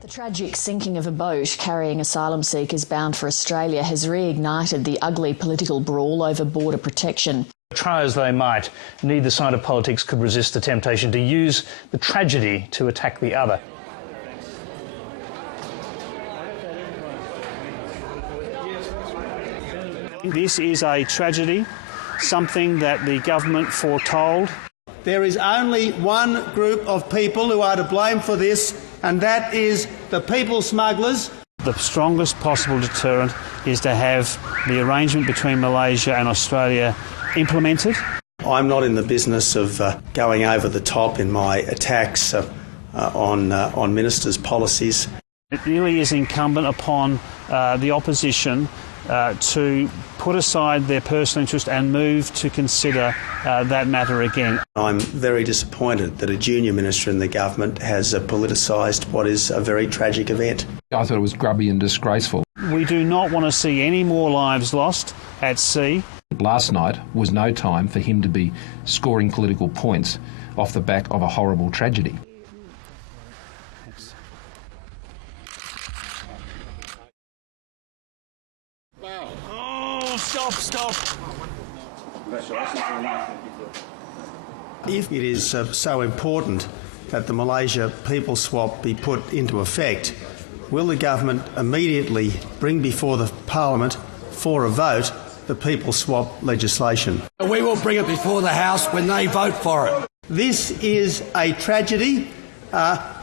The tragic sinking of a boat carrying asylum seekers bound for Australia has reignited the ugly political brawl over border protection. Try as they might, neither side of politics could resist the temptation to use the tragedy to attack the other. This is a tragedy, something that the government foretold. There is only one group of people who are to blame for this, and that is the people smugglers. The strongest possible deterrent is to have the arrangement between Malaysia and Australia implemented. I'm not in the business of going over the top in my attacks on ministers' policies. It really is incumbent upon the opposition to put aside their personal interest and move to consider that matter again. I'm very disappointed that a junior minister in the government has politicised what is a very tragic event. I thought it was grubby and disgraceful. We do not want to see any more lives lost at sea. Last night was no time for him to be scoring political points off the back of a horrible tragedy. Oh, stop. If it is so important that the Malaysia people swap be put into effect, will the government immediately bring before the Parliament for a vote the people swap legislation? We will bring it before the House when they vote for it. This is a tragedy.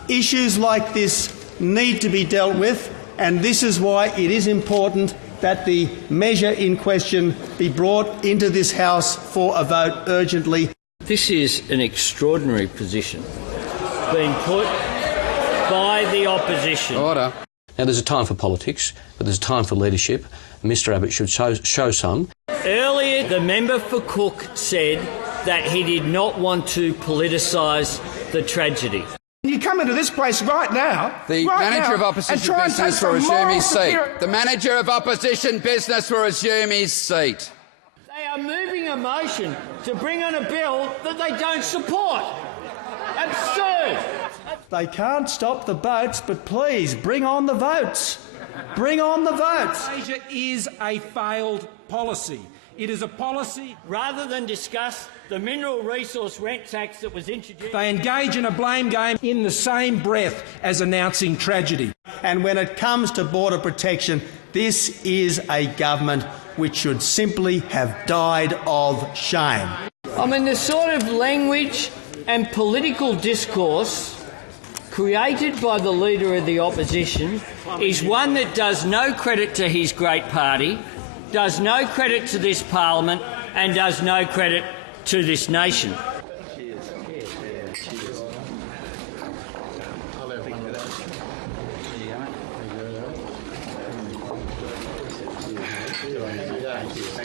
Issues like this need to be dealt with, and this is why it is important that the measure in question be brought into this House for a vote urgently. This is an extraordinary position being put by the opposition. Order. Now, there's a time for politics, but there's a time for leadership. Mr Abbott should show some. Earlier, the member for Cook said that he did not want to politicise the tragedy. You come into this place right now. The manager of opposition business will resume his seat. The manager of opposition business will resume his seat. They are moving a motion to bring on a bill that they don't support. Absurd. They can't stop the boats, but please bring on the votes. Bring on the votes. Malaysia is a failed policy. It is a policy. Rather than discuss the mineral resource rent tax that was introduced, They engage in a blame game in the same breath as announcing tragedy. And when it comes to border protection, this is a government which should simply have died of shame. I mean, the sort of language and political discourse created by the Leader of the Opposition is one that does no credit to his great party, does no credit to this Parliament and does no credit to this nation. Thank you.